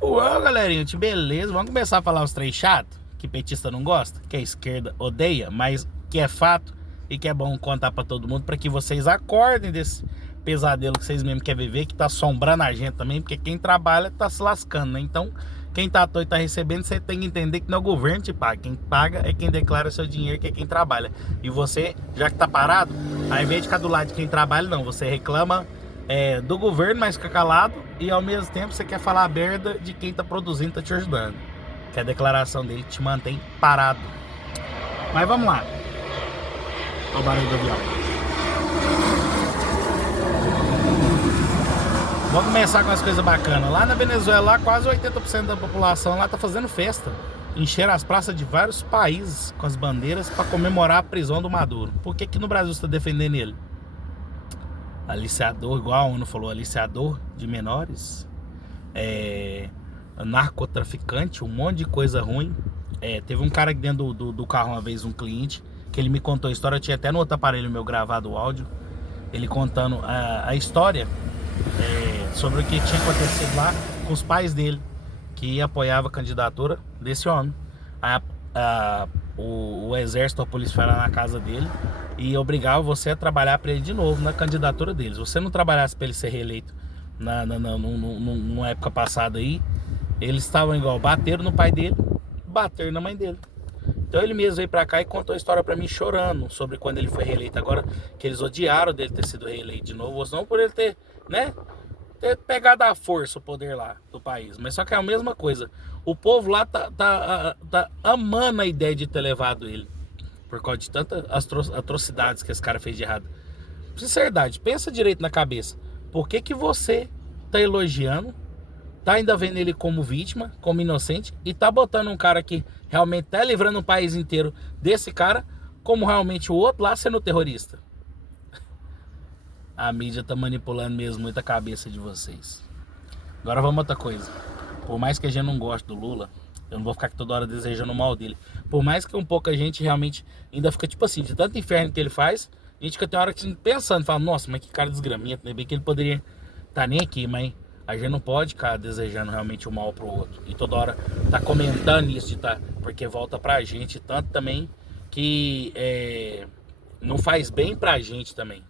Ué, galerinha, beleza? Vamos começar a falar os três chatos que petista não gosta, que a esquerda odeia, mas que é fato e que é bom contar pra todo mundo, pra que vocês acordem desse pesadelo que vocês mesmo querem viver, que tá assombrando a gente também, porque quem trabalha tá se lascando, né? Então, quem tá à toa e tá recebendo, você tem que entender que não é o governo que te paga. Quem paga é quem declara seu dinheiro, que é quem trabalha. E você, já que tá parado, ao invés de ficar do lado de quem trabalha, não, você reclama do governo, mas fica calado, e ao mesmo tempo você quer falar a merda de quem tá produzindo, tá te ajudando. Que a declaração dele te mantém parado. Mas vamos lá. Olha o barulho do avião. Vamos começar com as coisas bacanas. Lá na Venezuela, lá, quase 80% da população lá tá fazendo festa. Encheram as praças de vários países com as bandeiras para comemorar a prisão do Maduro. Por que que no Brasil você tá defendendo ele? Aliciador, igual a ONU falou, aliciador de menores, narcotraficante, um monte de coisa ruim. Teve um cara aqui dentro do carro uma vez, um cliente, que ele me contou a história. Eu tinha até no outro aparelho meu gravado o áudio, ele contando a história sobre o que tinha acontecido lá com os pais dele, que apoiava a candidatura desse homem. O exército, a polícia foi lá na casa dele e obrigava você a trabalhar para ele de novo na candidatura deles. Se você não trabalhasse para ele ser reeleito numa época passada aí, eles estavam igual, bateram no pai dele, bateram na mãe dele. Então ele mesmo veio pra cá e contou a história pra mim, chorando sobre quando ele foi reeleito. Agora que eles odiaram dele ter sido reeleito de novo, ou não por ele ter, né, ter pegado à força o poder lá do país. Mas só que é a mesma coisa. O povo lá tá amando a ideia de ter levado ele, por causa de tantas atrocidades que esse cara fez de errado. Sinceridade, pensa direito na cabeça. Por que que você tá elogiando, tá ainda vendo ele como vítima, como inocente, e tá botando um cara que realmente tá livrando o país inteiro desse cara, como realmente o outro lá sendo terrorista? A mídia tá manipulando mesmo muito a cabeça de vocês. Agora vamos a outra coisa. Por mais que a gente não goste do Lula, eu não vou ficar aqui toda hora desejando o mal dele. Por mais que um pouco a gente realmente ainda fica tipo assim, de tanto inferno que ele faz, a gente fica até uma hora que pensando, fala, nossa, mas que cara desgramento, né? Bem que ele poderia tá nem aqui, mas a gente não pode ficar desejando realmente o mal pro outro. E toda hora tá comentando isso, porque volta pra gente tanto também que não faz bem pra gente também.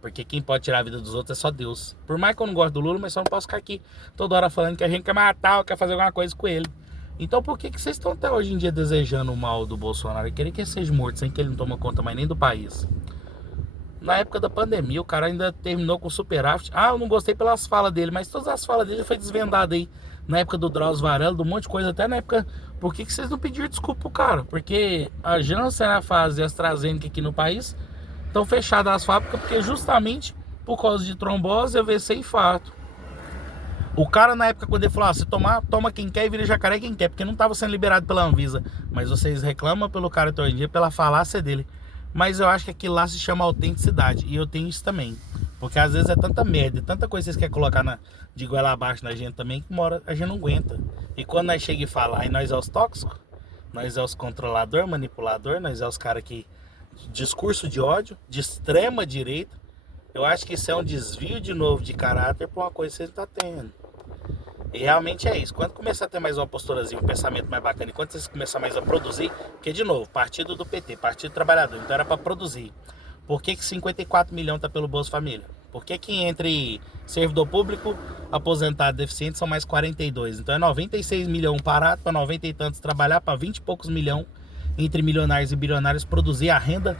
Porque quem pode tirar a vida dos outros é só Deus. Por mais que eu não goste do Lula, mas só não posso ficar aqui toda hora falando que a gente quer matar ou quer fazer alguma coisa com ele. Então por que vocês estão até hoje em dia desejando o mal do Bolsonaro e querem que ele seja morto, sem que ele não tome conta mais nem do país? Na época da pandemia, o cara ainda terminou com superávit. Ah, eu não gostei pelas falas dele, mas todas as falas dele foi desvendada aí. Na época do Drauzio Varela, de um monte de coisa, até na época... Por que vocês não pediram desculpa pro cara? Porque a Janssen, a Pfizer e a AstraZeneca aqui no país estão fechadas as fábricas, porque justamente por causa de trombose, AVC e infarto. O cara na época, quando ele falou, se tomar, toma quem quer e vira jacaré quem quer, porque não estava sendo liberado pela Anvisa. Mas vocês reclamam pelo cara hoje em dia, pela falácia dele. Mas eu acho que aquilo lá se chama autenticidade, e eu tenho isso também. Porque às vezes é tanta merda, tanta coisa que vocês querem colocar de goela abaixo na gente também, que uma hora a gente não aguenta. E quando nós chega e fala, aí nós é os tóxicos, nós é os controlador, manipulador, nós é os caras que... discurso de ódio, de extrema direita. Eu acho que isso é um desvio de novo de caráter para uma coisa que você está tendo. E realmente é isso. Quando começar a ter mais uma posturazinha, um pensamento mais bacana, e quando vocês começarem mais a produzir, porque de novo, partido do PT, Partido Trabalhador, então era para produzir. Por que 54 milhões tá pelo Bolsa Família? Por que entre servidor público, aposentado, deficiente são mais 42? Então é 96 milhões parado para 90 e tantos trabalhar, para 20 e poucos milhões entre milionários e bilionários produzir a renda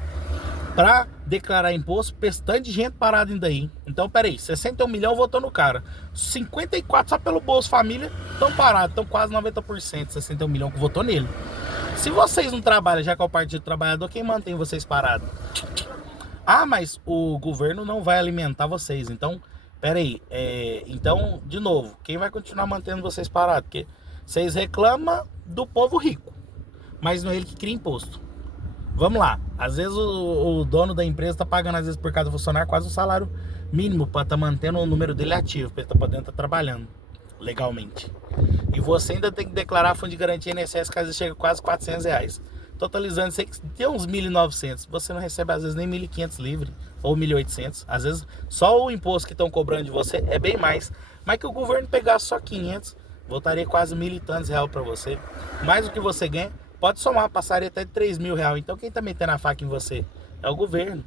para declarar imposto, tanto de gente parada ainda aí. Então, peraí, 61 milhões votou no cara. 54 só pelo Bolsa Família estão parados, estão quase 90%, 61 milhões que votou nele. Se vocês não trabalham, já que é o Partido Trabalhador, quem mantém vocês parados? Ah, mas o governo não vai alimentar vocês. Então, peraí, então, de novo, quem vai continuar mantendo vocês parados? Porque vocês reclamam do povo rico, mas não é ele que cria imposto. Vamos lá, às vezes o dono da empresa tá pagando, às vezes por cada funcionário, quase um salário mínimo para estar mantendo o número dele ativo, para ele estar podendo estar trabalhando legalmente. E você ainda tem que declarar fundo de garantia INSS, que às vezes chega a quase R$ 400. Totalizando, você tem uns 1.900, você não recebe às vezes nem 1.500 livre, ou 1.800. Às vezes só o imposto que estão cobrando de você é bem mais. Mas que o governo pegasse só 500, Voltaria quase R$ 1.000 para você. Mais do que você ganha, pode somar, passaria até de R$ 3.000. Então quem tá metendo a faca em você é o governo.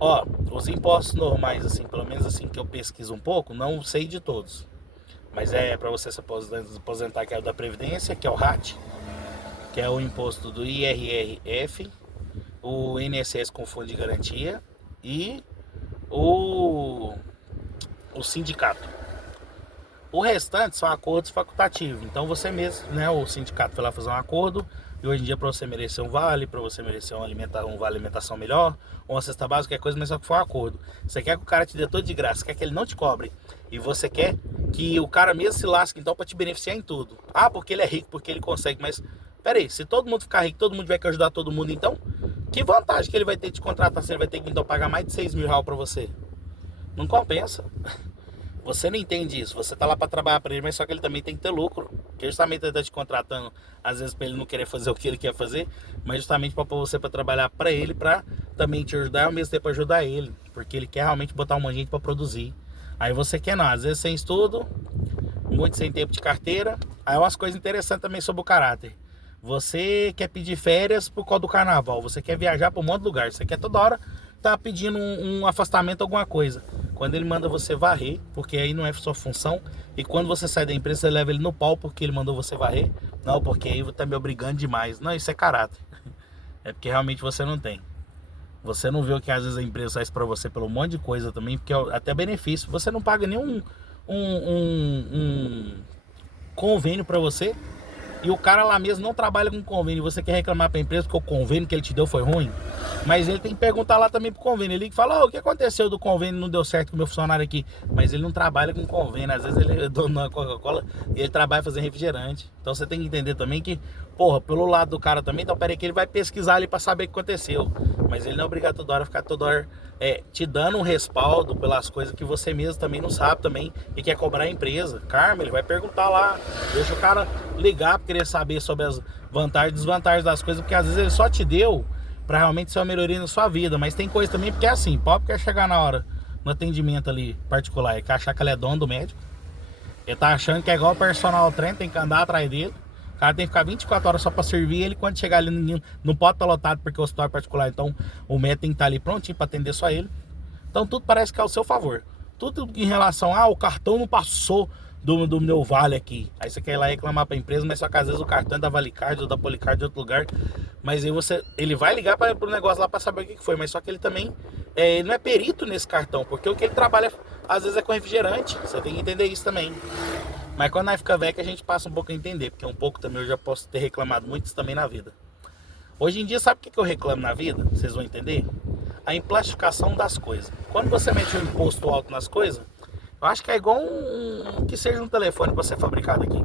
Ó, os impostos normais, assim, pelo menos assim que eu pesquiso um pouco, não sei de todos. Mas é para você se aposentar, que é o da Previdência, que é o RAT, que é o imposto do IRRF, o INSS com fundo de garantia e o sindicato. O restante são acordos facultativos. Então você mesmo, né, o sindicato foi lá fazer um acordo. E hoje em dia, para você merecer um vale, para você merecer um vale alimentação melhor, ou uma cesta básica, qualquer coisa, mas só que for um acordo. Você quer que o cara te dê todo de graça, quer que ele não te cobre. E você quer que o cara mesmo se lasque, então, para te beneficiar em tudo. Ah, porque ele é rico, porque ele consegue. Mas, peraí, se todo mundo ficar rico, todo mundo tiver que ajudar todo mundo, então, que vantagem que ele vai ter de te contratar se ele vai ter que, então, pagar mais de R$ 6.000 para você? Não compensa. Você não entende isso, você tá lá para trabalhar para ele, mas só que ele também tem que ter lucro. Porque justamente ele tá te contratando, às vezes para ele não querer fazer o que ele quer fazer, mas justamente para você para trabalhar para ele, para também te ajudar e ao mesmo tempo ajudar ele, porque ele quer realmente botar um gente para produzir. Aí você quer não, às vezes sem estudo, muito sem tempo de carteira. Aí umas coisas interessantes também sobre o caráter. Você quer pedir férias por causa do carnaval, você quer viajar para um monte de lugar, você quer toda hora tá pedindo um afastamento, alguma coisa. Quando ele manda você varrer, porque aí não é sua função, e quando você sai da empresa, você leva ele no pau porque ele mandou você varrer. Não, porque aí tá me obrigando demais. Não, isso é caráter. É porque realmente você não tem. Você não vê o que às vezes a empresa faz pra você pelo monte de coisa também, porque é até benefício. Você não paga nenhum um convênio pra você, e o cara lá mesmo não trabalha com convênio. Você quer reclamar pra empresa porque o convênio que ele te deu foi ruim? Mas ele tem que perguntar lá também pro convênio. Ele fala, o que aconteceu do convênio, não deu certo com o meu funcionário aqui. Mas ele não trabalha com convênio. Às vezes ele é dono da Coca-Cola e ele trabalha fazendo refrigerante. Então você tem que entender também que, porra, pelo lado do cara também, então peraí que ele vai pesquisar ali pra saber o que aconteceu. Mas ele não é obrigado toda hora a ficar toda hora te dando um respaldo pelas coisas que você mesmo também não sabe também e quer cobrar a empresa. Karma, ele vai perguntar lá. Deixa o cara ligar pra querer saber sobre as vantagens e desvantagens das coisas, porque às vezes ele só te deu pra realmente ser uma melhoria na sua vida. Mas tem coisa também, porque é assim, pode quer chegar na hora no atendimento ali particular e quer achar que ele é dono do médico. Ele tá achando que é igual o personal trainer, tem que andar atrás dele. O cara tem que ficar 24 horas só pra servir ele. Quando chegar ali, não pode estar lotado porque é o hospital é particular. Então o médico tem que estar ali prontinho pra atender só ele. Então tudo parece que é ao seu favor. Tudo em relação o cartão não passou do meu vale aqui. Aí você quer ir lá reclamar pra empresa, mas só que às vezes o cartão é da Valicard ou da Policard de outro lugar. Mas aí ele vai ligar pro negócio lá pra saber o que foi. Mas só que ele também ele não é perito nesse cartão, porque o que ele trabalha às vezes é com refrigerante. Você tem que entender isso também. Mas quando nós fica velho, que a gente passa um pouco a entender, porque um pouco também eu já posso ter reclamado muito isso também na vida. Hoje em dia, sabe o que eu reclamo na vida? Vocês vão entender? A emplastificação das coisas. Quando você mete um imposto alto nas coisas, eu acho que é igual que seja um telefone para ser fabricado aqui.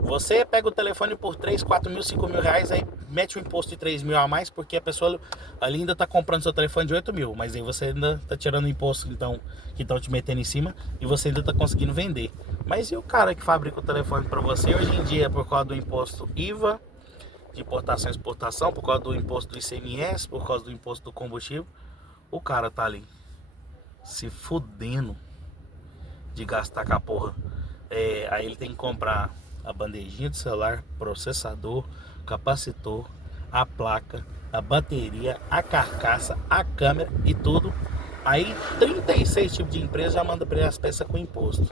Você pega o telefone por 3, 4 mil, 5 mil reais, aí mete um imposto de 3 mil a mais, porque a pessoa ali ainda está comprando seu telefone de 8 mil, mas aí você ainda está tirando o imposto então, que estão te metendo em cima, e você ainda está conseguindo vender. Mas e o cara que fabrica o telefone para você hoje em dia, por causa do imposto IVA, de importação e exportação, por causa do imposto do ICMS, por causa do imposto do combustível, o cara tá ali se fudendo de gastar com a porra. Aí ele tem que comprar a bandejinha do celular, processador, capacitor, a placa, a bateria, a carcaça, a câmera e tudo. Aí 36 tipos de empresa já manda pra ele as peças com imposto.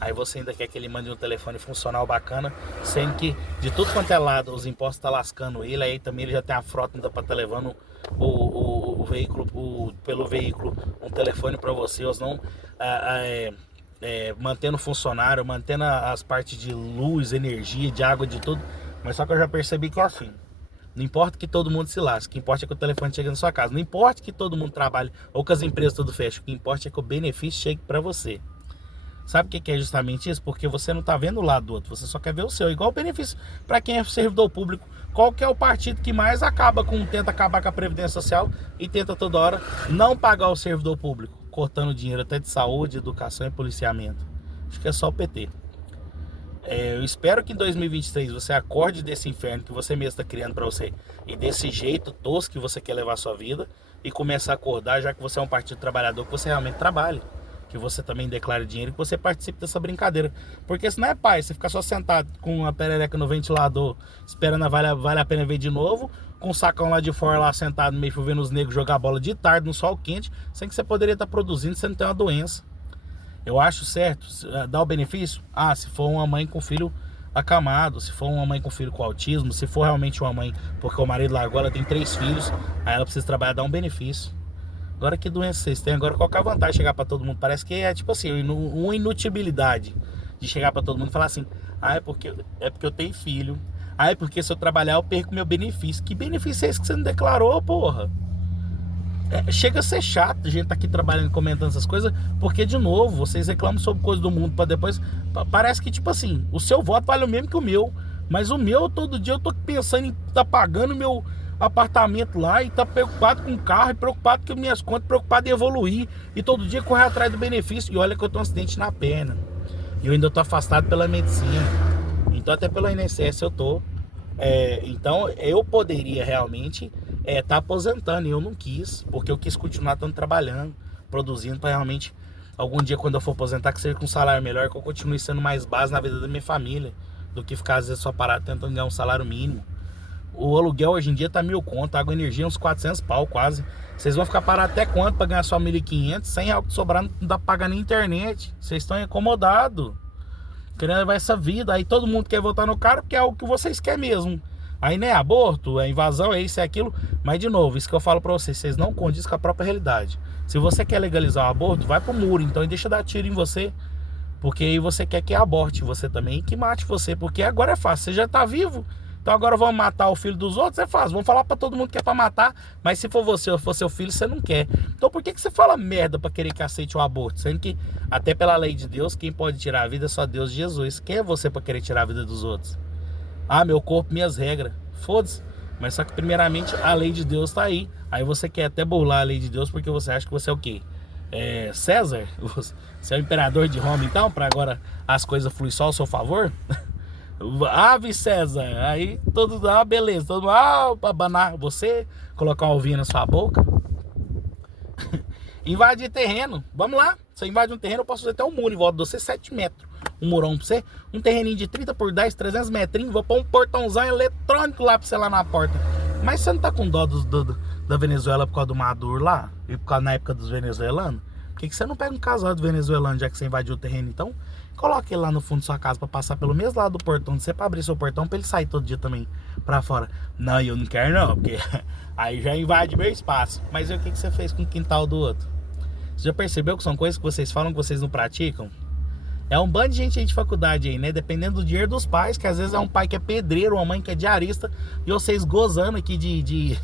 Aí você ainda quer que ele mande um telefone funcional bacana, sendo que de tudo quanto é lado os impostos tá lascando ele. Aí também ele já tem a frota ainda pra tá levando o veículo, pelo veículo, um telefone pra você, ou não mantendo funcionário, mantendo as partes de luz, energia, de água, de tudo. Mas só que eu já percebi que é assim. Não importa que todo mundo se lasque, o que importa é que o telefone chegue na sua casa. Não importa que todo mundo trabalhe ou que as empresas tudo fechem, o que importa é que o benefício chegue para você. Sabe o que é justamente isso? Porque você não está vendo o lado do outro, você só quer ver o seu. Igual o benefício para quem é servidor público. Qual que é o partido que mais tenta acabar com a Previdência Social e tenta toda hora não pagar o servidor público, cortando dinheiro até de saúde, educação e policiamento? Acho que é só o PT. Eu espero que em 2023 você acorde desse inferno que você mesmo está criando para você e desse jeito tosco que você quer levar a sua vida e comece a acordar, já que você é um partido trabalhador, que você realmente trabalhe, que você também declare dinheiro, que você participe dessa brincadeira. Porque se não é pai, você ficar só sentado com a perereca no ventilador, esperando vale a pena ver de novo, com o sacão lá de fora, lá sentado, meio vendo os negros jogar bola de tarde no sol quente, sem que você poderia estar produzindo, você não tem uma doença. Eu acho certo, dar o benefício? Ah, se for uma mãe com filho acamado, se for uma mãe com filho com autismo, se for realmente uma mãe porque o marido largou, ela tem 3 filhos, aí ela precisa trabalhar, dar um benefício. Agora que doença vocês têm? Agora qual que é a vantagem de chegar pra todo mundo? Parece que é tipo assim, uma inutibilidade de chegar pra todo mundo e falar assim, ah, é porque eu tenho filho, ah, é porque se eu trabalhar eu perco meu benefício. Que benefício é esse que você não declarou, porra? Chega a ser chato a gente tá aqui trabalhando, comentando essas coisas, porque de novo, vocês reclamam sobre coisas do mundo pra depois, parece que tipo assim, o seu voto vale o mesmo que o meu, mas o meu, todo dia eu tô pensando em tá pagando meu apartamento lá e tá preocupado com o carro, e preocupado com minhas contas, preocupado em evoluir, e todo dia correr atrás do benefício. E olha que eu tô um acidente na perna, e eu ainda tô afastado pela medicina, então até pela INSS eu tô. Então eu poderia realmente tá aposentando, e eu não quis, porque eu quis continuar estando trabalhando, produzindo, para realmente algum dia, quando eu for aposentar, que seja com um salário melhor, que eu continue sendo mais base na vida da minha família, do que ficar às vezes só parado tentando ganhar um salário mínimo. O aluguel hoje em dia tá 1.000 conto, a água e energia uns 400 pau quase. Vocês vão ficar parados até quanto para ganhar só 1.500? 100 reais que sobrar não dá pra pagar nem internet. Vocês estão incomodados, querendo levar essa vida. Aí todo mundo quer votar no cara porque é o que vocês querem mesmo. Aí não é aborto, é invasão, é isso, é aquilo. Mas de novo, isso que eu falo pra vocês, vocês não condizem com a própria realidade. Se você quer legalizar o aborto, vai pro muro, então, e deixa dar tiro em você. Porque aí você quer que aborte você também e que mate você. Porque agora é fácil, você já tá vivo. Então agora vamos matar o filho dos outros, é fácil. Vamos falar pra todo mundo que é pra matar, mas se for você ou for seu filho, você não quer. Então por que você fala merda pra querer que aceite o aborto? Sendo que, até pela lei de Deus, quem pode tirar a vida é só Deus e Jesus. Quem é você pra querer tirar a vida dos outros? Ah, meu corpo, minhas regras. Foda-se. Mas só que primeiramente a lei de Deus tá aí. Aí você quer até burlar a lei de Deus porque você acha que você é o quê? César? Você é o imperador de Roma então? Pra agora as coisas fluírem só ao seu favor? Ave César, aí todo dá beleza, todo mundo, abanar você, colocar uma ovinha na sua boca. Invadir terreno, vamos lá. Você invade um terreno, eu posso fazer até um muro em volta de você, 7 metros. Um murão pra você, um terreninho de 30 por 10, 300 metrinhos, vou pôr um portãozão eletrônico lá pra você lá na porta. Mas você não tá com dó da Venezuela por causa do Maduro lá? E por causa na época dos venezuelanos? Por que você não pega um casal de venezuelano, já que você invadiu o terreno então? Coloque ele lá no fundo da sua casa pra passar pelo mesmo lado do portão de você, pra abrir seu portão, pra ele sair todo dia também pra fora. Não, eu não quero não, porque aí já invade meu espaço. Mas e o que você fez com o quintal do outro? Você já percebeu que são coisas que vocês falam que vocês não praticam? É um bando de gente aí de faculdade aí, né? Dependendo do dinheiro dos pais, que às vezes é um pai que é pedreiro, uma mãe que é diarista, e vocês gozando aqui de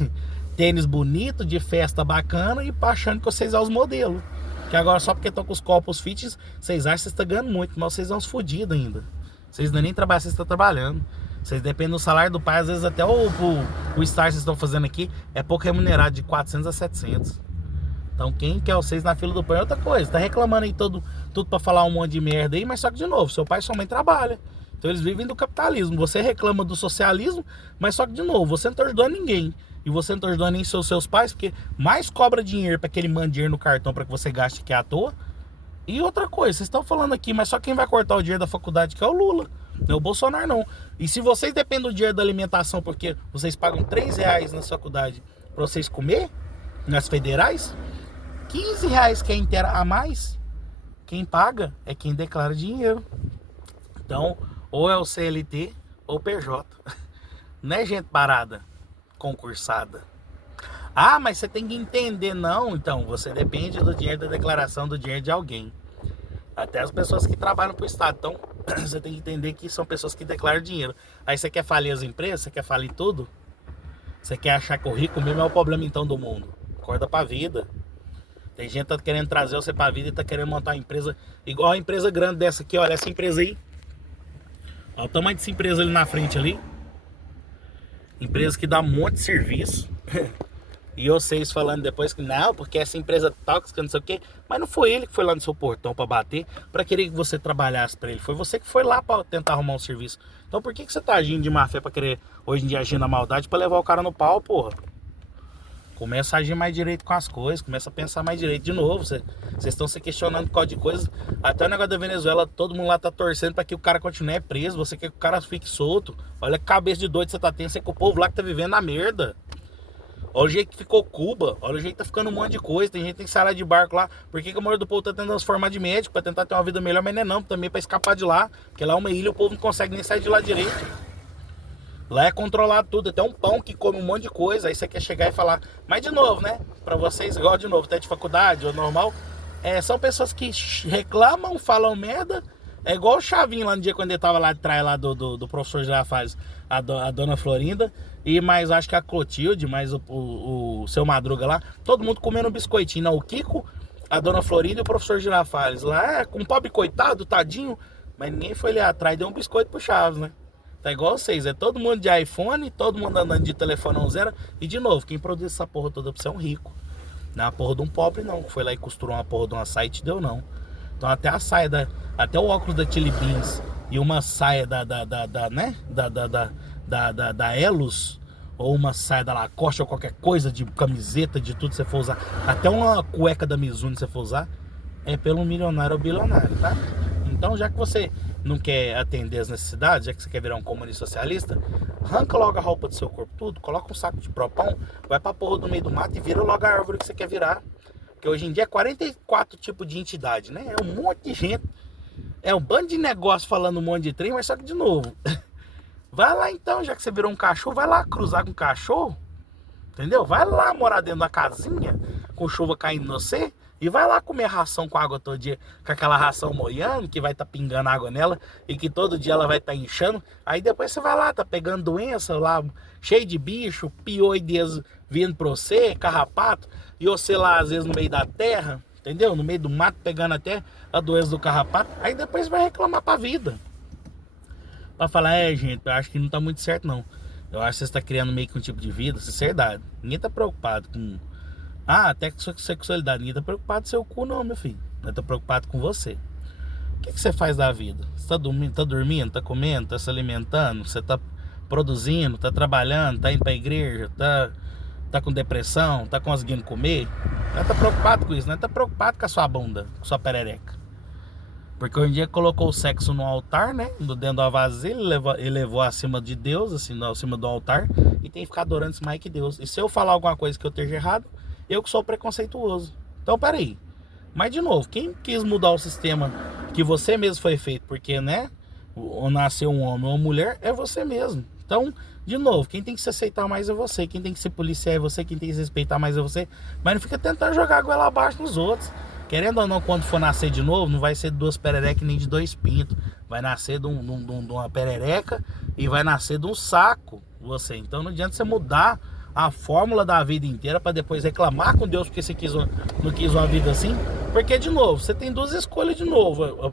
tênis bonito, de festa bacana, e achando que vocês são os modelos. Que agora só porque estão com os copos fitness, vocês acham que vocês estão ganhando muito, mas vocês são uns fodidos ainda. Vocês não nem trabalham, vocês estão trabalhando. Vocês dependem do salário do pai, às vezes até o estágio que vocês estão fazendo aqui é pouco remunerado, de 400 a 700. Então quem quer vocês na fila do pão é outra coisa. Tá reclamando aí tudo pra falar um monte de merda aí, mas só que de novo, seu pai e sua mãe trabalham. Então eles vivem do capitalismo. Você reclama do socialismo, mas só que de novo, você não tá ajudando ninguém. E você não tá ajudando nem seus pais, porque mais cobra dinheiro para que ele mande dinheiro no cartão para que você gaste que é à toa. E outra coisa, vocês estão falando aqui, mas só quem vai cortar o dinheiro da faculdade que é o Lula, não é o Bolsonaro não. E se vocês dependem do dinheiro da alimentação, porque vocês pagam 3 reais na faculdade para vocês comer, nas federais, 15 reais que é inteira a mais, quem paga é quem declara dinheiro. Então, ou é o CLT ou o PJ. Não é gente parada, concursada. Ah, mas você tem que entender, não. Então, você depende do dinheiro da declaração do dinheiro de alguém. Até as pessoas que trabalham pro Estado. Então, você tem que entender que são pessoas que declaram dinheiro. Aí você quer falir as empresas? Você quer falir tudo? Você quer achar que o rico mesmo é o problema então do mundo? Acorda pra vida. Tem gente que tá querendo trazer você pra vida e tá querendo montar uma empresa igual a empresa grande dessa aqui. Olha essa empresa aí. Olha o tamanho dessa empresa ali na frente ali. Empresa que dá um monte de serviço. E vocês falando depois que não, porque essa empresa tóxica, não sei o quê. Mas não foi ele que foi lá no seu portão pra bater, pra querer que você trabalhasse pra ele. Foi você que foi lá pra tentar arrumar um serviço. Então por que você tá agindo de má fé pra querer, hoje em dia, agir na maldade pra levar o cara no pau, porra? Começa a agir mais direito com as coisas, começa a pensar mais direito de novo. Vocês estão se questionando por causa de coisas. Até o negócio da Venezuela, todo mundo lá tá torcendo pra que o cara continue preso. Você quer que o cara fique solto. Olha que cabeça de doido você tá tendo. Você que o povo lá que tá vivendo na merda. Olha o jeito que ficou Cuba. Olha o jeito que tá ficando um monte de coisa. Tem gente que tem que sair lá de barco lá. Por que a maioria do povo tá tentando transformar de médico? Pra tentar ter uma vida melhor, mas não, também pra escapar de lá. Porque lá é uma ilha e o povo não consegue nem sair de lá direito. Lá é controlado tudo, até um pão que come um monte de coisa. Aí você quer chegar e falar. Mas de novo, né? Pra vocês, igual de novo, até de faculdade ou normal. São pessoas que reclamam, falam merda. É igual o Chavinho lá no dia quando ele tava lá atrás lá do professor Girafales, a dona Florinda. E mais acho que a Clotilde, mais o seu Madruga lá. Todo mundo comendo um biscoitinho. Não, o Kiko, a dona Florinda e o professor Girafales. Lá com um pobre coitado, tadinho. Mas ninguém foi ali atrás e deu um biscoito pro Chaves, né? Tá igual vocês, é todo mundo de iPhone, todo mundo andando de telefone zero. E de novo, quem produz essa porra toda pra você é um rico. Não é a porra de um pobre não, que foi lá e costurou uma porra de uma saia e te deu não. Então até a saia, até o óculos da Chili Beans e uma saia da Elos, ou uma saia da Lacoste ou qualquer coisa, de camiseta, de tudo que você for usar. Até uma cueca da Mizuno que você for usar, é pelo milionário ou bilionário, tá? Então já que você não quer atender as necessidades, já que você quer virar um comunista socialista, arranca logo a roupa do seu corpo tudo, coloca um saco de propão, vai pra porra do meio do mato e vira logo a árvore que você quer virar. Porque hoje em dia é 44 tipos de entidade, né? É um monte de gente, é um bando de negócio falando um monte de trem, mas só que de novo, vai lá então, já que você virou um cachorro, vai lá cruzar com um cachorro, entendeu? Vai lá morar dentro da casinha, com chuva caindo no você, e vai lá comer ração com água todo dia, com aquela ração moiando, que vai estar pingando água nela, e que todo dia ela vai estar inchando. Aí depois você vai lá, tá pegando doença lá, cheio de bicho, pioides vindo pra você, carrapato, e você lá às vezes no meio da terra, entendeu? No meio do mato, pegando até a doença do carrapato. Aí depois vai reclamar pra vida. Pra falar, gente, eu acho que não tá muito certo não. Eu acho que você está criando meio que um tipo de vida, sinceridade. Ninguém tá preocupado com... até com sexualidade. Ninguém tá preocupado com seu cu não, meu filho. Ninguém tá preocupado com você. O que você faz da vida? Você tá dormindo, tá comendo, tá se alimentando, você tá produzindo, tá trabalhando, tá indo pra igreja, tá com depressão, tá conseguindo comer? Não tá preocupado com isso, não tá preocupado com a sua bunda, com a sua perereca. Porque hoje em dia colocou o sexo no altar, né? Dentro da vasilha, ele levou acima de Deus, assim, acima do altar, e tem que ficar adorando isso mais que Deus. E se eu falar alguma coisa que eu esteja errado, eu que sou preconceituoso. Então, peraí. Mas, de novo, quem quis mudar o sistema que você mesmo foi feito, porque, né, ou nasceu um homem ou uma mulher, é você mesmo. Então, de novo, quem tem que se aceitar mais é você, quem tem que se policiar é você, quem tem que se respeitar mais é você. Mas não fica tentando jogar água lá abaixo nos outros. Querendo ou não, quando for nascer de novo, não vai ser de duas pererecas nem de dois pintos. Vai nascer de uma perereca e vai nascer de um saco, você. Então não adianta você mudar a fórmula da vida inteira para depois reclamar com Deus porque você não quis uma vida assim. Porque, de novo, você tem duas escolhas de novo.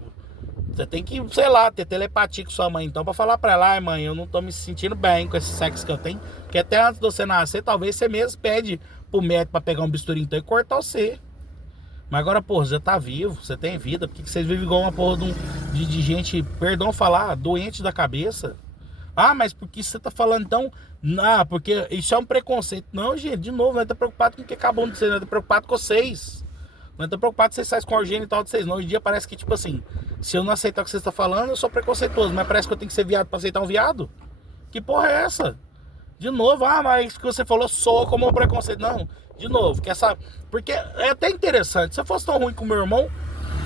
Você tem que, sei lá, ter telepatia com sua mãe então para falar para ela: ai mãe, eu não tô me sentindo bem com esse sexo que eu tenho. Que até antes de você nascer, talvez você mesmo pede pro médico para pegar um bisturi então e cortar você. Mas agora, porra, você tá vivo, você tem vida. Por que vocês vivem igual uma porra de gente, perdão falar, doente da cabeça? Mas por que você tá falando então? Porque isso é um preconceito. Não, gente, de novo, não tá preocupado com o que acabou de ser, não tá preocupado com vocês. Não tá preocupado se vocês saem com a orgênio e tal de vocês. Não, hoje em dia parece que, tipo assim, se eu não aceitar o que você tá falando, eu sou preconceituoso. Mas parece que eu tenho que ser viado pra aceitar um viado? Que porra é essa? De novo, mas isso que você falou soa como um preconceito. Não, de novo, porque é até interessante. Se eu fosse tão ruim com o meu irmão,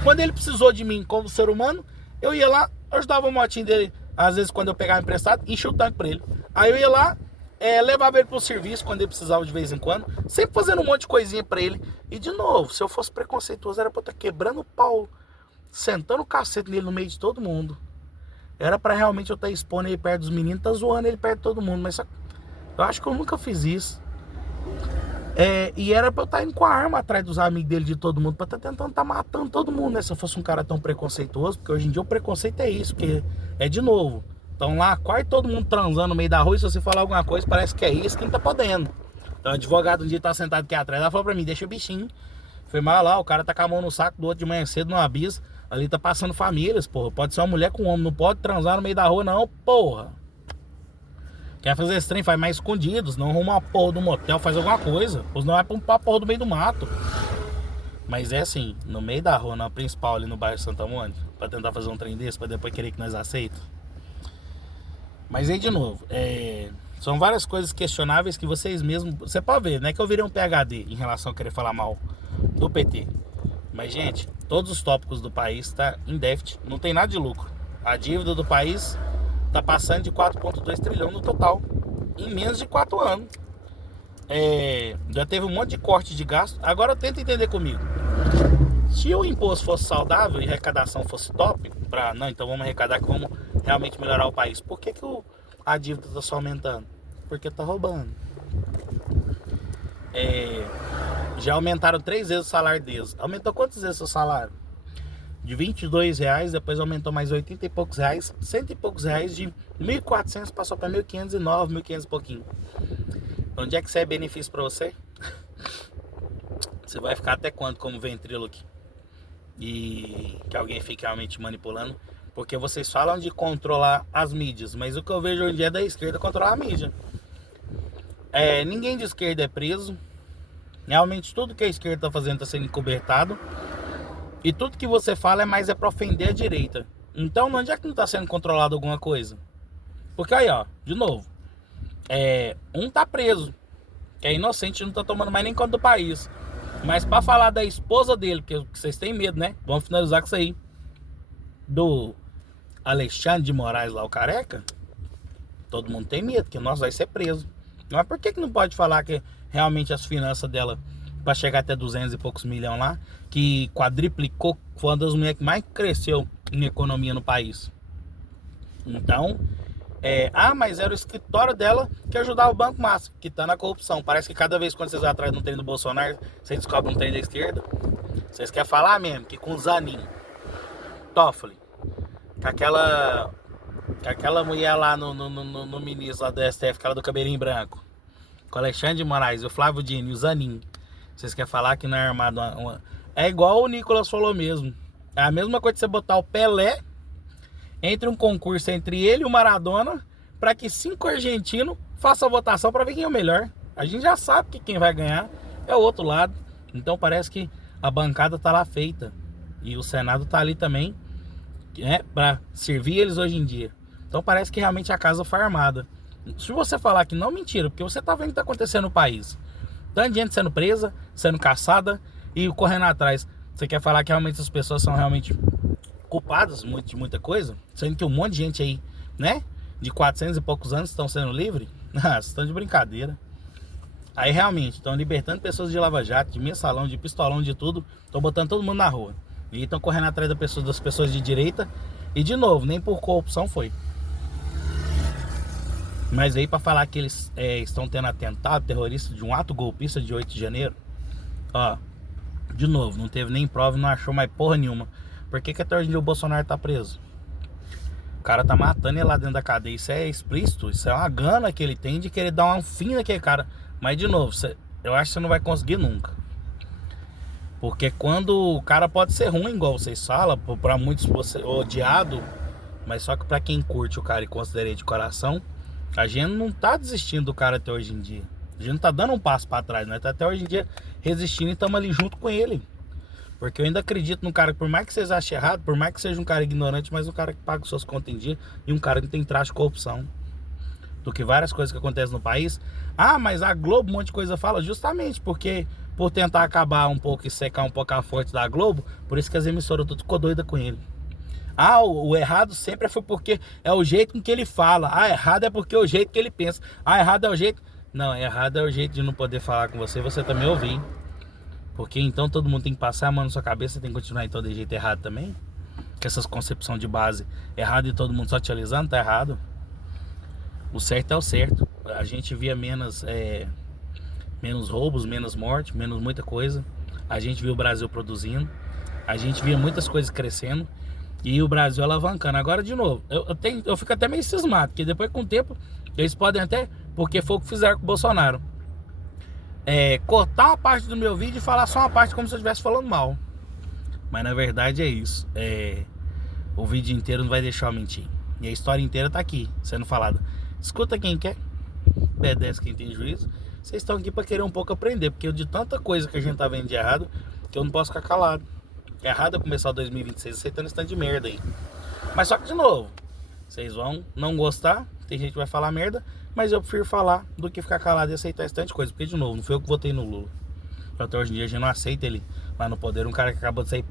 quando ele precisou de mim como ser humano, eu ia lá, ajudava o motinho dele, às vezes quando eu pegava emprestado, enchia o tanque pra ele. Aí eu ia lá, levava ele pro serviço quando ele precisava de vez em quando, sempre fazendo um monte de coisinha pra ele. E de novo, se eu fosse preconceituoso, era pra eu estar quebrando o pau, sentando o cacete nele no meio de todo mundo. Era pra realmente eu estar expondo ele perto dos meninos, tá zoando ele perto de todo mundo, mas eu acho que eu nunca fiz isso. E era pra eu estar indo com a arma atrás dos amigos dele, de todo mundo, pra estar tentando matando todo mundo, né? Se eu fosse um cara tão preconceituoso, porque hoje em dia o preconceito é isso, porque é de novo. Então lá, quase todo mundo transando no meio da rua, e se você falar alguma coisa, parece que é isso, quem tá podendo. Então o advogado um dia tá sentado aqui atrás, ela falou pra mim: deixa o bichinho. Foi mal lá, o cara tá com a mão no saco do outro de manhã cedo no abismo, ali tá passando famílias, porra. Pode ser uma mulher com um homem, não pode transar no meio da rua não, porra. Quer fazer esse trem, faz mais escondidos. Não arruma uma porra do motel, faz alguma coisa. Ou não vai pra porra do meio do mato. Mas é assim, no meio da rua, na principal, ali no bairro Santa Mônica, pra tentar fazer um trem desse, pra depois querer que nós aceitamos. Mas aí, de novo, são várias coisas questionáveis que vocês mesmos... Você pode ver, não é que eu virei um PhD em relação a querer falar mal do PT. Mas, gente, todos os tópicos do país estão em déficit. Não tem nada de lucro. A dívida do país está passando de 4,2 trilhões no total. Em menos de 4 anos. Já teve um monte de corte de gasto. Agora tenta entender comigo. Se o imposto fosse saudável e a arrecadação fosse top, não, então vamos arrecadar que vamos realmente melhorar o país. Por que a dívida está só aumentando? Porque está roubando. Já aumentaram 3 vezes o salário deles. Aumentou quantas vezes o salário? De R$22, depois aumentou mais 80 e poucos reais, 100 e poucos reais, de 1.400 passou para 1.509, 1.500 e pouquinho. Onde é que isso é benefício para você? Você vai ficar até quando como ventríloco? E que alguém fique realmente manipulando? Porque vocês falam de controlar as mídias, mas o que eu vejo hoje em dia é da esquerda controlar a mídia. Ninguém de esquerda é preso. Realmente tudo que a esquerda está fazendo está sendo encobertado. E tudo que você fala é para ofender a direita. Então onde é que não está sendo controlado alguma coisa? Porque aí, ó, de novo, um tá preso, que é inocente, não tá tomando mais nem conta do país. Mas para falar da esposa dele, que vocês têm medo, né? Vamos finalizar com isso aí. Do Alexandre de Moraes lá, o careca. Todo mundo tem medo, que nós vai ser preso. Mas por que não pode falar que realmente as finanças dela, para chegar até 200 e poucos milhões lá, que quadriplicou, foi uma das mulheres que mais cresceu em economia no país. Então, mas era o escritório dela que ajudava o Banco Massa, que tá na corrupção. Parece que cada vez quando vocês vão atrás de um trem do Bolsonaro, vocês descobrem um trem da esquerda. Vocês querem falar mesmo que com o Zanin, Toffoli, com aquela mulher lá no ministro lá do STF, aquela do cabelinho branco, com o Alexandre de Moraes, o Flávio Dino e o Zanin, vocês querem falar que não é armado É igual o Nicolas falou mesmo. É a mesma coisa de você botar o Pelé entre um concurso entre ele e o Maradona, para que 5 argentinos façam a votação para ver quem é o melhor. A gente já sabe que quem vai ganhar é o outro lado. Então parece que a bancada tá lá feita. E o Senado tá ali também, para servir eles hoje em dia. Então parece que realmente a casa foi armada. Se você falar que não, mentira, porque você tá vendo o que tá acontecendo no país. Tanta gente sendo presa, sendo caçada e correndo atrás. Você quer falar que realmente as pessoas são realmente culpadas de muita coisa? Sendo que um monte de gente aí, né, de 400 e poucos anos estão sendo livres? Vocês estão de brincadeira. Aí realmente estão libertando pessoas de Lava Jato, de mensalão, de pistolão, de tudo. Estão botando todo mundo na rua. E estão correndo atrás das pessoas de direita. E de novo, nem por corrupção foi. Mas aí para falar que eles estão tendo atentado terrorista de um ato golpista de 8 de janeiro, ó, de novo, não teve nem prova, não achou mais porra nenhuma. Por que até hoje em dia o Bolsonaro tá preso? O cara tá matando ele lá dentro da cadeia. Isso é explícito, isso é uma gana que ele tem de querer dar um fim naquele cara. Mas de novo, eu acho que você não vai conseguir nunca. Porque quando o cara pode ser ruim, igual vocês falam, pra muitos você odiado, mas só que pra quem curte o cara e considera ele de coração, a gente não tá desistindo do cara até hoje em dia. A gente não tá dando um passo pra trás, nós tá até hoje em dia resistindo e estamos ali junto com ele. Porque eu ainda acredito num cara que, por mais que vocês achem errado, por mais que seja um cara ignorante, mas um cara que paga os seus contas em dia e um cara que tem traço de corrupção. Do que várias coisas que acontecem no país. Mas a Globo, um monte de coisa fala, justamente porque por tentar acabar um pouco e secar um pouco a fonte da Globo, por isso que as emissoras tudo ficou doida com ele. O errado sempre foi porque é o jeito com que ele fala. Errado é porque é o jeito que ele pensa. Errado é o jeito... Não, errado é o jeito de não poder falar com você, você também ouvir. Porque então todo mundo tem que passar a mão na sua cabeça, tem que continuar em todo jeito errado também. Que essas concepção de base errado e todo mundo só te alisando, tá errado. O certo é o certo. A gente via menos roubos, menos morte, menos muita coisa. A gente viu o Brasil produzindo. A gente via muitas coisas crescendo. E o Brasil alavancando. Agora, de novo, eu fico até meio cismado, porque depois, com o tempo, eles podem até, porque foi o que fizeram com o Bolsonaro, cortar uma parte do meu vídeo e falar só uma parte como se eu estivesse falando mal. Mas na verdade é isso. O vídeo inteiro não vai deixar eu mentir. E a história inteira tá aqui, sendo falada. Escuta quem quer. obedece quem tem juízo. Vocês estão aqui para querer um pouco aprender, porque de tanta coisa que a gente tá vendo de errado, que eu não posso ficar calado. É errado eu começar o 2026 aceitando esse tanto de merda aí. Mas só que de novo, vocês vão não gostar, tem gente que vai falar merda, mas eu prefiro falar do que ficar calado e aceitar esse tanto de coisa. Porque de novo, não foi eu que votei no Lula. Até hoje em dia a gente não aceita ele lá no poder. Um cara que acabou de sair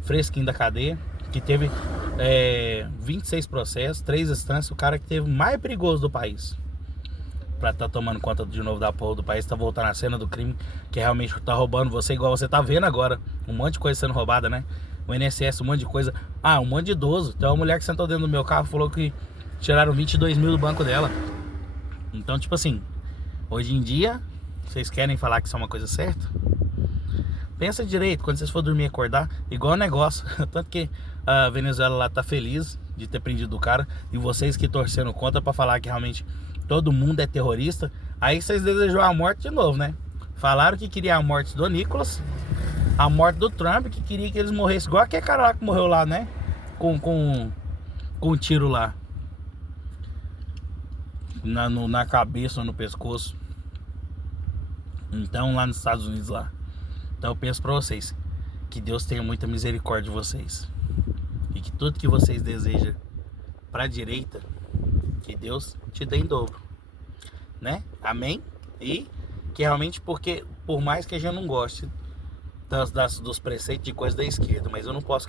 fresquinho da cadeia, que teve 26 processos, 3 instâncias, o cara que teve mais perigoso do país. Pra tá tomando conta de novo da porra do país, tá voltando à cena do crime, que realmente tá roubando você, igual você tá vendo agora. Um monte de coisa sendo roubada, né? O INSS, um monte de coisa. Ah, um monte de idoso. Tem uma mulher que sentou dentro do meu carro, falou que tiraram 22 mil do banco dela. Então, tipo assim, hoje em dia, vocês querem falar que isso é uma coisa certa? Pensa direito, quando vocês for dormir e acordar, igual o negócio. Tanto que a Venezuela lá tá feliz de ter prendido o cara, e vocês que torcendo contra pra falar que realmente todo mundo é terrorista, aí vocês desejam a morte de novo, né? Falaram que queria a morte do Nicolas, a morte do Trump, que queria que eles morressem igual aquele cara lá que morreu lá, né? Com um tiro lá na cabeça ou no pescoço. Então, lá nos Estados Unidos lá. Então eu penso pra vocês, que Deus tenha muita misericórdia de vocês, e que tudo que vocês desejam pra direita, que Deus te dê em dobro, né? Amém? E que realmente, porque por mais que a gente não goste dos preceitos de coisa da esquerda, mas eu não posso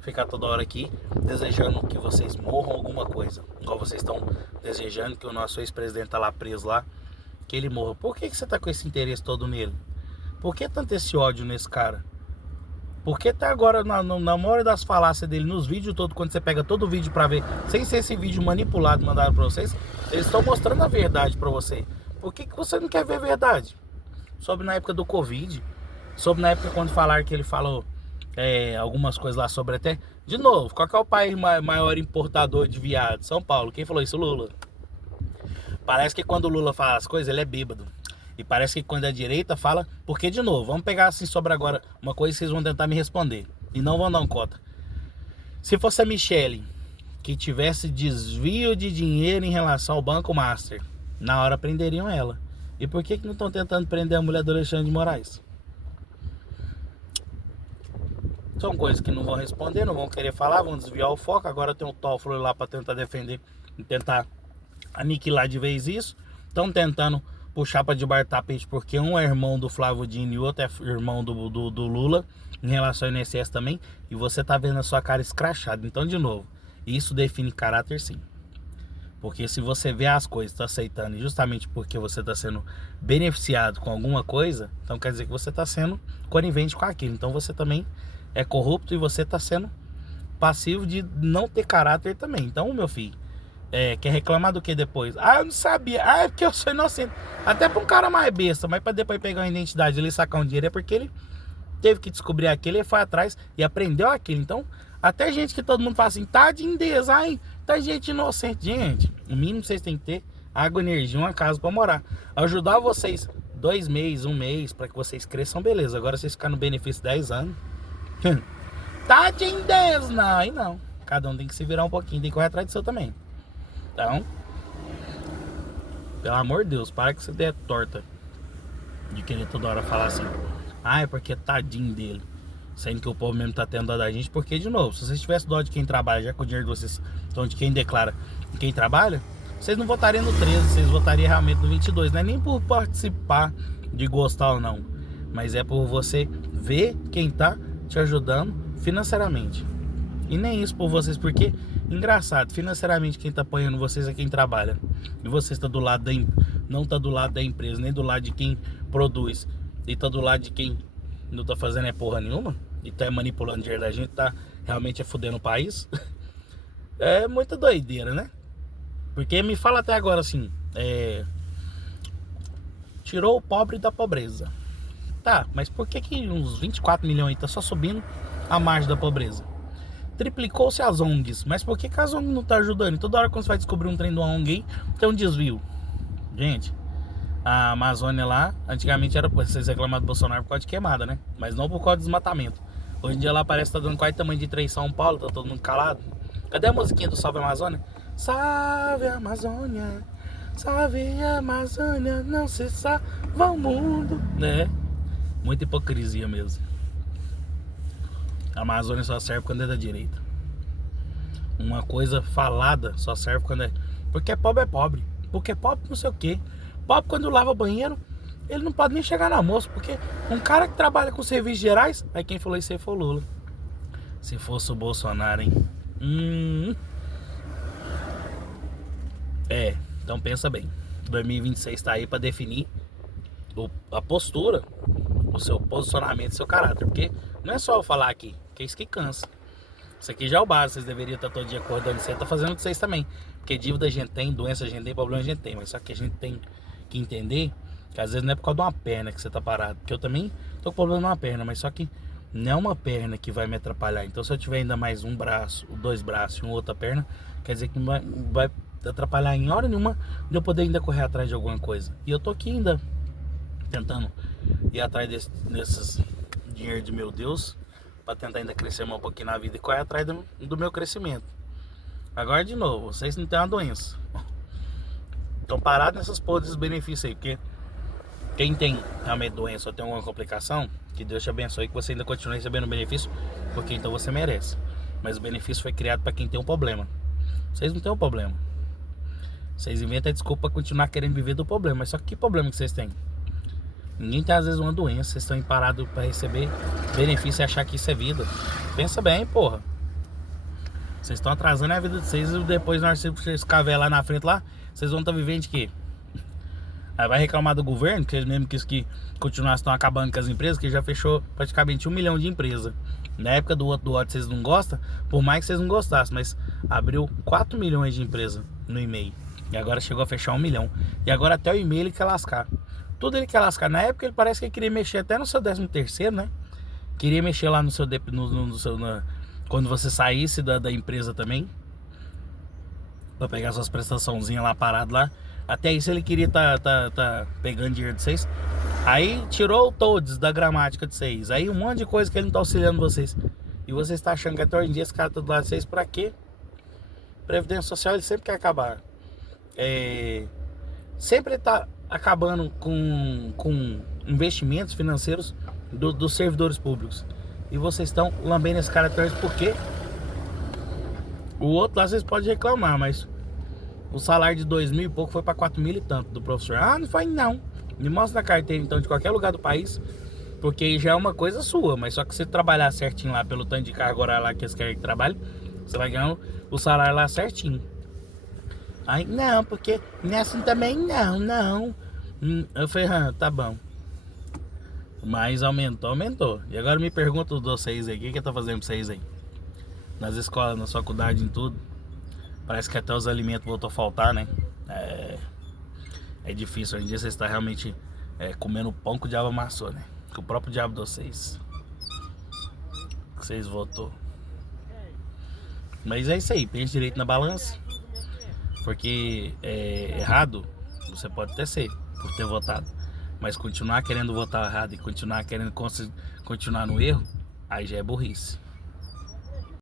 ficar toda hora aqui desejando que vocês morram alguma coisa, igual vocês estão desejando que o nosso ex-presidente tá lá preso lá, que ele morra. Por que você tá com esse interesse todo nele? Por que tanto esse ódio nesse cara? Porque até agora, na maioria das falácias dele, nos vídeos todos, quando você pega todo o vídeo pra ver, sem ser esse vídeo manipulado, mandado pra vocês, eles estão mostrando a verdade pra você. Por que você não quer ver a verdade? Sobre na época do Covid, sobre na época quando falaram que ele falou algumas coisas lá sobre até... De novo, qual que é o país maior importador de viado? São Paulo. Quem falou isso? Lula. Parece que quando o Lula fala as coisas, ele é bêbado. E parece que quando a direita fala... Porque, de novo, vamos pegar assim sobre agora uma coisa que vocês vão tentar me responder. E não vão dar conta. Se fosse a Michelle que tivesse desvio de dinheiro em relação ao Banco Master, na hora prenderiam ela. E por que não estão tentando prender a mulher do Alexandre de Moraes? São coisas que não vão responder, não vão querer falar, vão desviar o foco. Agora tem o Toffoli lá para tentar defender e tentar aniquilar de vez isso. Estão tentando puxar para debaixo do tapete, porque um é irmão do Flávio Dino e o outro é irmão do Lula, em relação ao INSS também, e você tá vendo a sua cara escrachada. Então, de novo, isso define caráter, sim. Porque se você vê as coisas, tá aceitando, e justamente porque você tá sendo beneficiado com alguma coisa, então quer dizer que você tá sendo conivente com aquilo. Então você também é corrupto e você tá sendo passivo de não ter caráter também. Então, meu filho, quer reclamar do que depois? Ah, eu não sabia. Ah, é porque eu sou inocente. Até pra um cara mais besta, mas pra depois pegar uma identidade ali e sacar um dinheiro, é porque ele teve que descobrir aquilo, ele foi atrás e aprendeu aquilo. Então, até gente que todo mundo fala assim, tá de indeza, ai, tá gente inocente. Gente, o mínimo que vocês têm que ter água, energia, uma casa pra morar. Ajudar vocês 2 meses, 1 mês, pra que vocês cresçam, beleza. Agora vocês ficarem no benefício 10 anos. Tá de indeza, não, aí não. Cada um tem que se virar um pouquinho, tem que correr atrás do seu também. Então, pelo amor de Deus, para que você der torta de querer toda hora falar assim, ah, é porque tadinho dele, sendo que o povo mesmo tá tendo dó da gente. Porque, de novo, se vocês tivessem dó de quem trabalha, já que o dinheiro de vocês estão de quem declara e quem trabalha, vocês não votariam no 13, vocês votariam realmente no 22. Não é nem por participar, de gostar ou não, mas é por você ver quem tá te ajudando financeiramente. E nem isso por vocês, porque, engraçado, financeiramente quem tá apoiando vocês é quem trabalha. E você está do lado não tá do lado da empresa, nem do lado de quem produz. E tá do lado de quem não tá fazendo porra nenhuma. E tá manipulando o dinheiro da gente, tá realmente fudendo o país. É muita doideira, né? Porque me fala até agora assim, tirou o pobre da pobreza. Tá, mas por que uns 24 milhões tá só subindo a margem da pobreza? Triplicou-se as ONGs, mas por que as ONGs não tá ajudando? E toda hora quando você vai descobrir um trem de uma ONG aí, tem um desvio. Gente, a Amazônia lá, antigamente era pra vocês reclamar do Bolsonaro por causa de queimada, né? Mas não por causa de desmatamento. Hoje em dia lá parece que tá dando quase tamanho de 3 São Paulo, tá todo mundo calado. Cadê a musiquinha do Salve Amazônia? Salve Amazônia, Salve a Amazônia, não se salva o mundo. Né? Muita hipocrisia mesmo. A Amazônia só serve quando é da direita. Uma coisa falada só serve quando é... Porque pobre é pobre. Porque pobre não sei o quê. Pobre quando lava banheiro, ele não pode nem chegar no almoço. Porque um cara que trabalha com serviços gerais... Aí quem falou isso aí foi o Lula. Se fosse o Bolsonaro, hein? Então pensa bem. 2026 tá aí pra definir a postura, o seu posicionamento, o seu caráter. Porque não é só eu falar aqui, que é isso que cansa. Isso aqui já é o básico, vocês deveriam estar todo dia acordando cedo, tá fazendo de vocês também. Porque dívida a gente tem, doença a gente tem, problema a gente tem. Mas só que a gente tem que entender que às vezes não é por causa de uma perna que você tá parado. Porque eu também tô com problema numa perna, mas só que não é uma perna que vai me atrapalhar. Então se eu tiver ainda mais um braço, dois braços e uma outra perna, quer dizer que não vai atrapalhar em hora nenhuma de eu poder ainda correr atrás de alguma coisa. E eu tô aqui ainda tentando ir atrás desses dinheiro de meu Deus, para tentar ainda crescer um pouquinho na vida e correr atrás do meu crescimento. Agora de novo, vocês não têm uma doença, estão parados nessas porras desses benefícios aí, porque quem tem realmente doença ou tem alguma complicação, que Deus te abençoe, que você ainda continue recebendo benefício, porque então você merece. Mas o benefício foi criado para quem tem um problema. Vocês não têm um problema. Vocês inventam a desculpa para continuar querendo viver do problema. Mas só que problema que vocês têm? Ninguém tem às vezes uma doença. Vocês estão parados para receber benefício e achar que isso é vida. Pensa bem, porra. Vocês estão atrasando a vida de vocês. E depois nós vocês caver lá na frente lá, vocês vão estar vivendo de quê? Aí vai reclamar do governo, que eles mesmo quis que continuassem estão acabando com as empresas, que já fechou praticamente 1 milhão de empresas. Na época do outro vocês não gostam, por mais que vocês não gostassem, mas abriu 4 milhões de empresas no e-mail. E agora chegou a fechar 1 milhão. E agora até o e-mail ele quer lascar. Tudo ele quer lascar. Na época ele parece que ele queria mexer até no seu 13º, né? Queria mexer lá no seu... quando você saísse da empresa também. Pra pegar suas prestaçãozinhas lá parado lá. Até isso ele queria tá pegando dinheiro de vocês. Aí tirou o todos da gramática de vocês. Aí um monte de coisa que ele não tá auxiliando vocês. E vocês estão achando que até hoje em dia esse cara tá do lado de vocês pra quê? Previdência Social ele sempre quer acabar. Sempre tá acabando com investimentos financeiros dos servidores públicos. E vocês estão lambendo esse cara até hoje por quê? O outro lá vocês podem reclamar, mas o salário de 2.000 e pouco foi para 4.000 e tanto do professor. Ah, não foi não. Me mostra na carteira então de qualquer lugar do país, porque já é uma coisa sua, mas só que você trabalhar certinho lá pelo tanto de carga horária lá que eles querem que trabalhe, você vai ganhar o salário lá certinho. Aí, não, porque nessa também não. Eu falei, tá bom. Mas aumentou. E agora me pergunta os vocês aí, o que tá fazendo pra vocês aí? Nas escolas, na faculdade, em tudo. Parece que até os alimentos voltou a faltar, né? É difícil, hoje em dia vocês estão realmente comendo pão que o diabo amassou, né? Com o próprio diabo de vocês. Que vocês votou. Mas é isso aí, pense direito na balança. Porque errado, você pode até ser, por ter votado. Mas continuar querendo votar errado e continuar querendo continuar no erro, aí já é burrice.